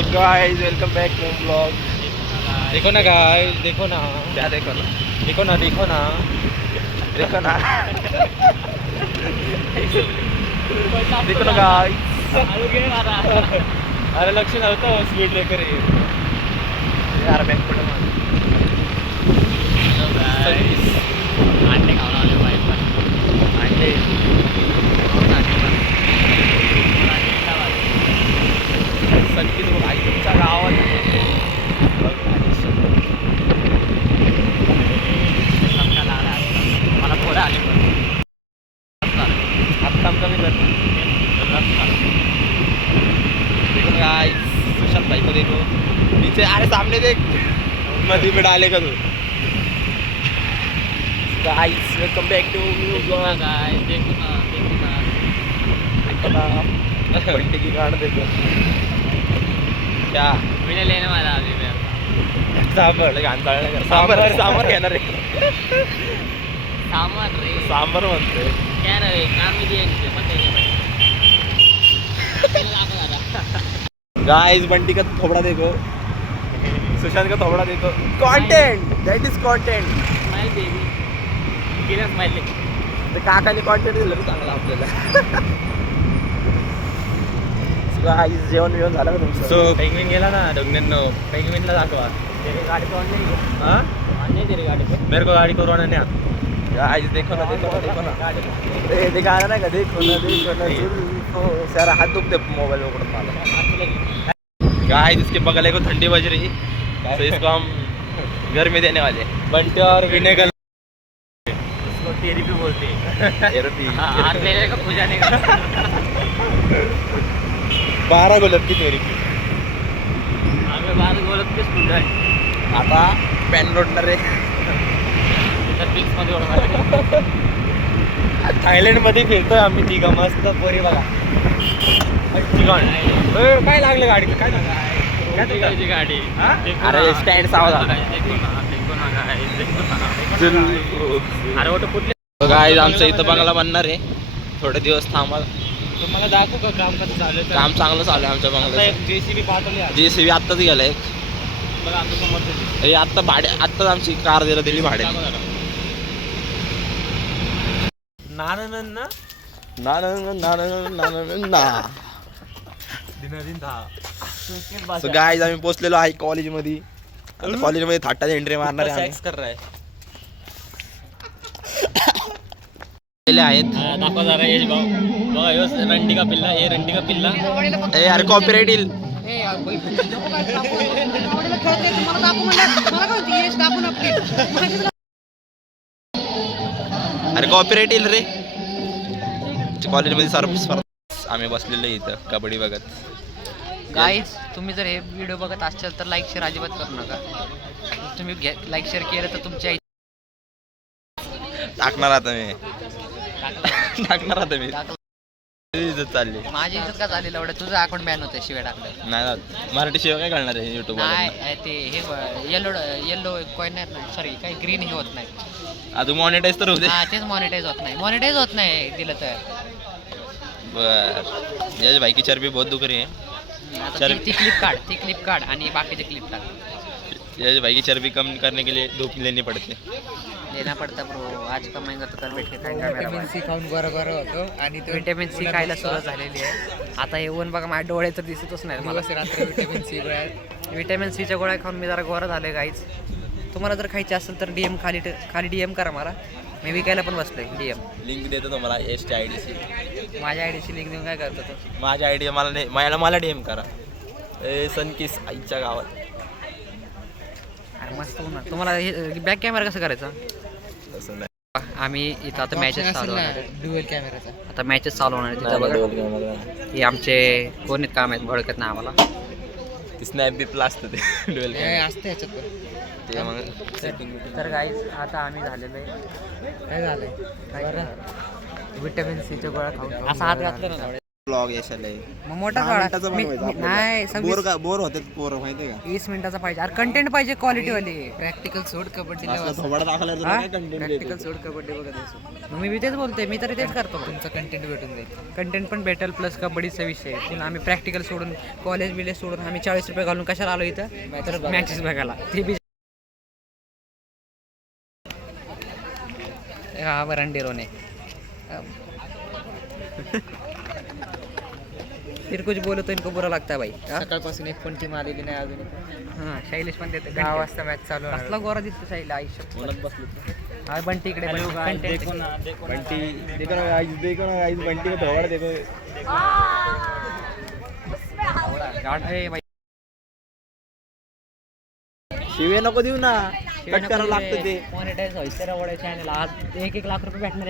WhatsApp guys, welcome back to blog. देखो ना guys, देखो ना, क्या देखो ना, देखो ना, देखो ना, देखो ना, देखो ना गाइस। अरे लक्ष नव्हतं स्पीड ब्रेकर आहे यार बॅक पुढे मार. अंडे खाऊन आले पाहिजे अंडे संगीत बघ आईच्या गावात मला पुढे आले आता आमचा मी करतो. देखो गाइस, सुशांत भाई को देखो नीचे, अरे सामने देख, मधी में डाले का तू. Guys welcome back to new blog. Guys देखो ना, देखो ना, देखो ना बंटी की गाड़ देखो. क्या मैंने लेने वाला अभी मैं सांबर सांबर सांबर घेणार रे. सामान रे सांबर म्हणते. क्या रे काम ही दिए इनसे पता ही नहीं गाइस बंटी का थोबड़ा देखो, सुशांत का थोबड़ा देखो. Content, that is content. Smile baby Kiran smile ते काकाने कंटेंट दिलं ना चांगलं आपल्याला. गाइस जेवण बिवण झालं का तुमचं? सो पेंग्विन गेला ना डोंगनेनो, पेंग्विनला दाखवा. तेरी गाडी तो आणली का? हाँ आणली तेरी गाडी को? मेरे को गाड़ी को रोना नहीं आता. गाइस देखो ना, देखो ना, देखो ना. ते गाणं नाही का, देखो ना जुल्फो. सारा हात दुखते मोबाईल पकडून मला. गाइस इसके बगल को ठंडी बज रही, तो इसको हम गर्मी देने वाले. बंटे और विनय का इसको तेरी भी बोलते हैं. हाथ लेने का पूजा नहीं करता. 12 गुलाब की तेरी की. आम्ही बाहेर बोलत की स्टुडंट आहे. आता पॅन रोडणार रे. फिक्स मध्ये ओळखणार. थायलंड मध्ये फिरतोय आम्ही तिघं मस्त पोरी बघा. ठिकाण काय लागलं गाडी, काय लागलं? काय तुझी गाडी? अरे स्टँड सावा झाला. अरे ओटो कुठले गाइस आमचं इथं बंगला बनणार आहे, थोडे दिवस थांबा. मला दाखवू का काम कसं चालू आहे? काम चांगलं चालू आहे आमच्या बंगल्याचं. JCB पाठवली JCB आत्ताच गेला एक. बघा आमच्या समोरचं हे आत्ता आत्ताच आमची कार दिली भाडे. ना सो गाइस आम्ही पोहोचलेलो आहे कॉलेजमध्ये. आता कॉलेजमध्ये थाटाची एंट्री मारणार आहे आम्ही. कर रहा है. आहेत. दाखवा जरा यश भाऊ. बघा ह्यो रंडी का पिल्ला, हे रंडी का पिल्ला. ए यार कॉपीराइट येईल. अरे कॉपीराइट येईल रे. कॉलेजमध्ये स्पर्धा आम्ही बसलेलो इथं कबड्डी बघत. गाईज तुम्ही जर हे व्हिडिओ बघत असाल तर लाईक शेअर अजिबात करू नका. तुम्ही लाईक शेअर केलं तर तुमच्या टाकणार आता मी. इज्जत चालली. माझी इज्जत का झाली एवढं? तुझं अकाउंट बॅन होतं शिवाय टाकलं. नाही जात. मराठी शिवाय काय करणार आहे युट्यूब? नाही ते हे येलो कॉइन नाही, सॉरी काही ग्रीन हे होत नाही. अजून मॉनिटाईज तर होते. हा तेच मॉनिटाईज होत नाही. मॉनिटाईज होत नाही दिलं तर. बर यश भाई की चरबी बहुत दुख रही है. आता ती क्लिप काढ आणि बाकीचे क्लिप टाक. यश भाई की चरबी कम करने के लिए धूप लेनी पड़ती है. देना पडता ब्रो. आज कमाई करतो तर भेटते काय विटॅमिन सी खाऊन बरोबर होतो आणि तो विटॅमिन सी खायला सुरुवात झालेली आहे. आता हे ऊन बघा माझ्या डोळे तर दिसतच नाही मला. दिवस रात्र विटॅमिन सी गोळ्या. विटॅमिन सीच्या गोळ्या खाऊन मी जरा गोरा झाले गाईच. तुम्हाला जर खायचे असेल तर DM खाली DM करा मला. मी विकायला पण बसलोय DM. लिंक देतो तुम्हाला एसटी आय डीची. माझ्या आयडीची लिंक देऊन काय करतो तो? माझ्या आय डी मला नाही, मला DM करा. ए सनकिस आईच्या गावात. अरे मस्त ऊन. तुम्हाला बॅक कॅमेरा कसं करायचा? तसं नाही. आम्ही इथं आता मॅचेस चालू होणार आहे. ड्युअल कॅमेराचा. आता मॅचेस चालू होणार आहे तिथं बघा. हे आमचे कोण आहेत काम आहेत ओळखत नाही आम्हाला. ती स्नॅप बी असतं ते डुएल हे असतं ह्याच्यात पण. ते मग सेटिंग तर गाईज आता आम्ही झालेलो आहे. काय झालंय? विटॅमिन सीच्या गोळ्या खाऊन असा हात घातला ना ब्लॉग यशाला मग मोठा काढा नाही बोर होते पोरं माहिती का 20 मिनिटाचा पाहिजे अरे कंटेंट पाहिजे क्वालिटी वाली प्रॅक्टिकल सोड कबड्डीला असं थोबाडा दाखवला तर काय कंटेंट प्रॅक्टिकल सोड कबड्डी बघत असो मी तेच बोलतोय मी तरी तेच करतो तुमचं कंटेंट भेटून जाईल कंटेंट पण भेटेल प्लस कबड्डीचा विषय पुन्हा आम्ही प्रॅक्टिकल सोडून कॉलेज बिलेज सोडून आम्ही 40 रुपये घालून कशाला आलो इथं तर मॅचेस बघायला ते बी हा बरंडेरोने फिर कुछ बोलो तो इनको बुरा लगता है भाई सकाळपासून एक पण टीम आलेली नाही अजून हां शैलेश पण देते 10 वाजता मॅच चालू आहे असला गोरा दिसतो शैला आयुष्य म्हणत बसलो हा बंटी इकडे बंटी देखो ना गाइस बंटी को थोबाडा देखो भाई शिवे नको देऊ ना कट करावं लागतं ते मॉनिटाईज व्हायचं वडे चॅनल आज 1 लाख रुपये भेटणार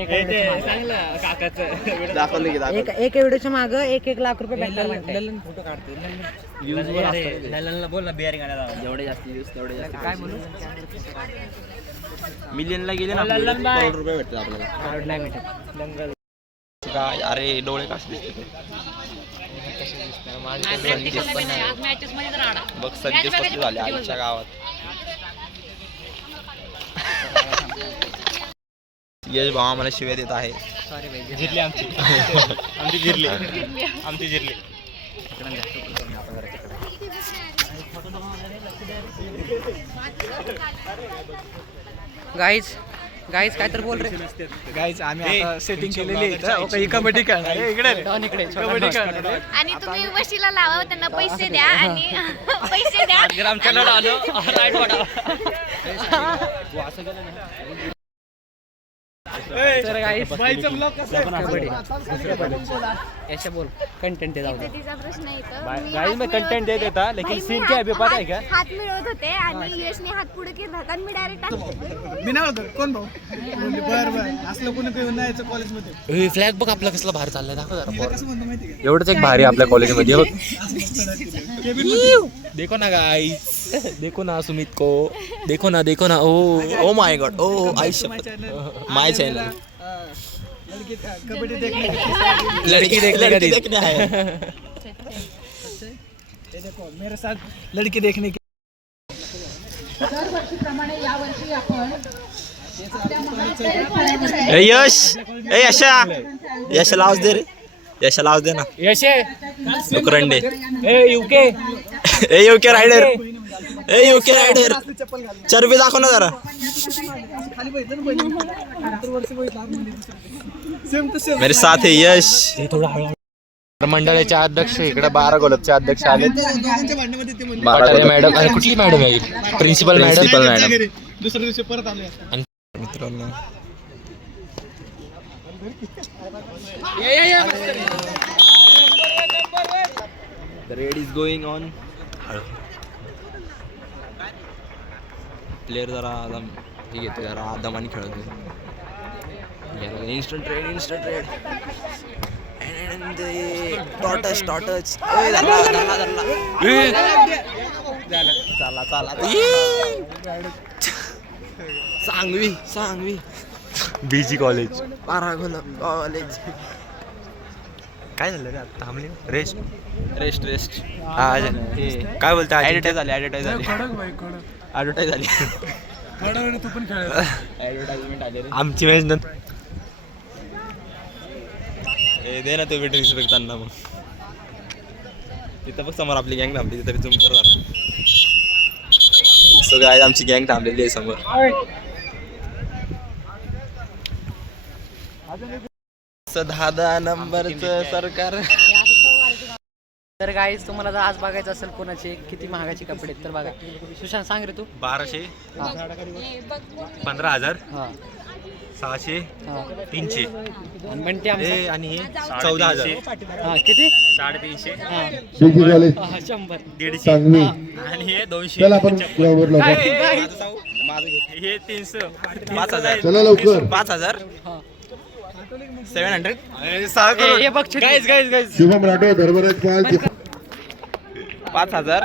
दाखवलं की एक व्हिडिओच्या माग 1 लाख रुपये भेटणार फोटो काढते ललनला बोल ना बिहारी गाण्याला जेवढे जास्त व्ह्यूज तेवढे जास्त काय म्हणू मिलियनला गेले ना करोड रुपये भेटतात आपल्याला कार्ड नाही भेटत काय अरे डोळे कसे दिसते बघ संदेश कसले झाले आईच्या गावात यश भावा मला शिव्या देत आहे सॉरी भाई जिरली आमची आमची जिरली आमची जिरली गाईज काय तर बोल रे गाईज आम्ही आता सेटिंग केलेली आहे कबड्डी खेळणार आहे. इकडे रे. इकडे कबड्डी खेळणार आहे. आणि तुम्ही वशीला लावा त्यांना पैसे द्या आणि पैसे द्या तर गाईज बाईचं ब्लॉग कसं आहे? ऐसे बोल कंटेंट आहे जाऊ दे. तिचा प्रश्न येतो गाइस मैं कंटेंट दे देता लेकिन सीन क्या है अभी पता है क्या हात मिळवत होते आणि यशने हात पुढे केला होता आणि मी डायरेक्ट मी नाही होतो कोण भाऊ बर असलं कोणी काही नाही यायचं कॉलेजमध्ये फ्लॅग बघ आपला कसला बाहेर चाललाय दाखव जरा कसं म्हणतो माहिती आहे एवढंच एक भारी आपल्या कॉलेजमध्ये बघ देखो ना गाइस देखो ना सुमित को देखो ना oh my god oh I my channel kabaddi देखने लड़की देखने आए ये देखो मेरे साथ लड़की देखने की यश लावच दे रे यश लावच दे ना लुकरंडे यूके रायडर चरबी दाखव ना जरा मेरे साथ है यश मंडळाचे अध्यक्ष इकडे 12 गोलपचे अध्यक्ष आले बारा मॅडम आणि कुठली मॅडम आहे प्रिन्सिपल मॅडम दुसऱ्या दिवशी परत आलोय मित्रांनो The raid is going on. Player जरा हे घेतो जरा दमाने खेळतो इन्स्टंट रेड टॉटच चला सांगवी बीजी कॉलेज पारागोल कॉलेज काय झालं रे आता थांबली रेस्ट रेस्ट काय बोलता ऍडव्हर्टाईज झाली तू पण खेळ ऍडव्हर्टाइजमेंट आले रे आमची मॅच नंतर दे ना तो भेट रिस्पेक्ट त्यांना मग तिथं बघ समोर आपली गँग थांबली तिथं झूम कर जरा सो गाइस आमची गँग थांबलेली आहे समोर दहा नंबरचं सरकार तर गाईज तुम्हाला जर आज बघायचं असेल कोणाचे किती महागाचे कपडे आहेत तर बघा सुशांत सांग रे तू 1200 15,000 हां 600 हां 300 पण ते आमचं आणि हे 14,000 हां किती 350 हां 100 150 आणि हे 200 चला आपण ग्राउंडवर लवकर हे 300 5,000 चला लवकर 5,000 700 हे बघ गाईज शुभम राठोड धर्मराज पाल 5,000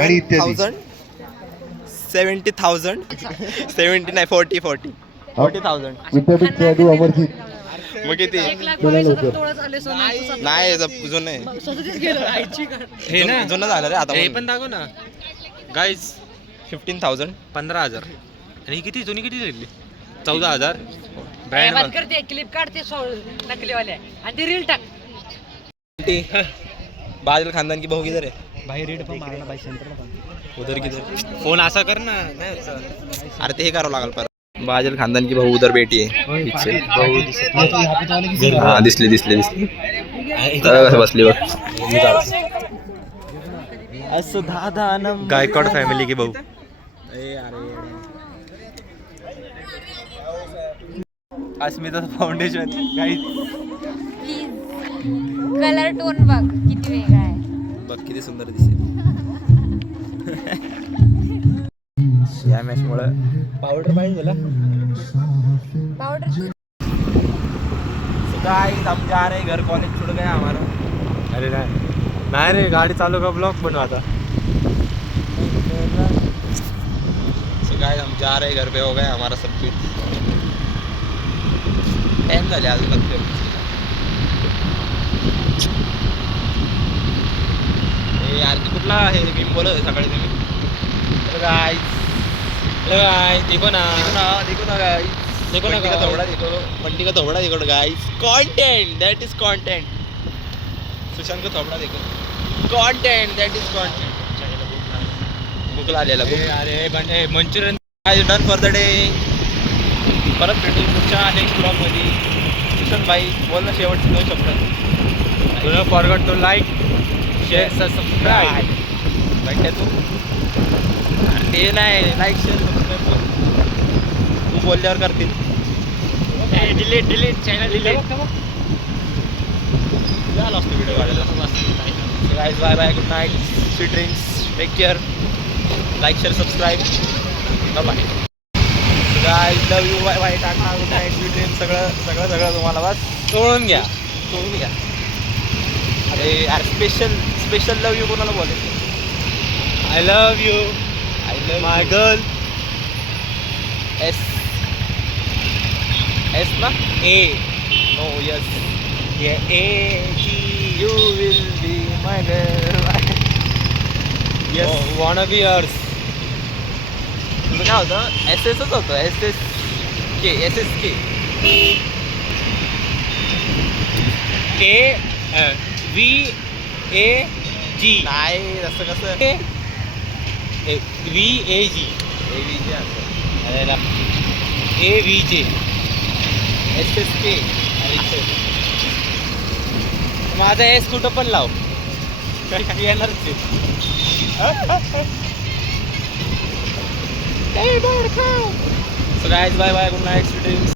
आणि इत्यादी. 70,000 70 नाही 40,000 विद्यापीठ खेळाडू अमरजीत मग किती चला लवकर नाही जुनं आहे हे ना जुनं झालं रे आता हे पण दाखव ना गाईज 15,000 15,000 आणि ही किती जुनी किती झाली 14,000 ब्रँड करते क्लिप काढते नकलीवाल्या आणि ती रील टाक बादल खानदान की बहू किधर है भाई रेड पण मारला भाई सेंटर उधर किधर फोन असा कर ना नाही अरे ते हे करावं लागल पर बादल खानदान की बहू उधर बेटी है पीछे हाँ दिसली कसं बसली बघ गायकवाड फॅमिली की भाऊ अस्मिता फाउंडेशन काही प्लीज कलर टोन बघ किती वेगळा आहे. बघ किती सुंदर दिसेल या मॅच मुळे पावडर पाहिजे मला पावडर गाइस हम जा रहे हैं घर कॉलेज छूट गया हमारा अरे नाही रे गाडी चालू का ब्लॉक बनवा आता सो गाइस हम जा रहे हैं घर पे हो गया हमारा सब कुछ टाइम झाले अजून लगते यार ती कुठला आहे मी बोलत सकाळी तुम्ही गाइस देखो ना देखो ना गाइस देखो ना बंटी का थोबड़ा देखो बंटी का थोबड़ा देखो guys content that is content Sushant का थोबड़ा देखो कंटेंट दैट इज कंटेंट भूक लागलेला भूक अरे Manchurian guys done for the day परत भेटू पुढच्या नेक्स्ट ब्लॉग मध्ये सुशांत भाई बोल ना शेवटचे 2 शब्द do not forget to like share subscribe भेटते तू ते नाही लाईक शेअर सबस्क्राईब तू बोलल्यावर करतील डिलीट चॅनल डिलीट झाला असतो व्हिडिओ काढायला guys bye bye good night sweet dreams take care like share subscribe bye guys love you bye bye tata good night sweet dreams सगळं तुम्हाला बस सोडून घ्या सोडून घ्या अरे यार स्पेशल लव यू कोणाला बोलायचं I love you I love my girl एस ना ए नो यस ए जी you will be my girl yes want be अर्स तुझं काय होतं SS च होतं SS के AVAG नाही तसं कसं VAG AVJ SSK माझा एस कुठं पण लाव येणारच so guys bye bye good night sweet dreams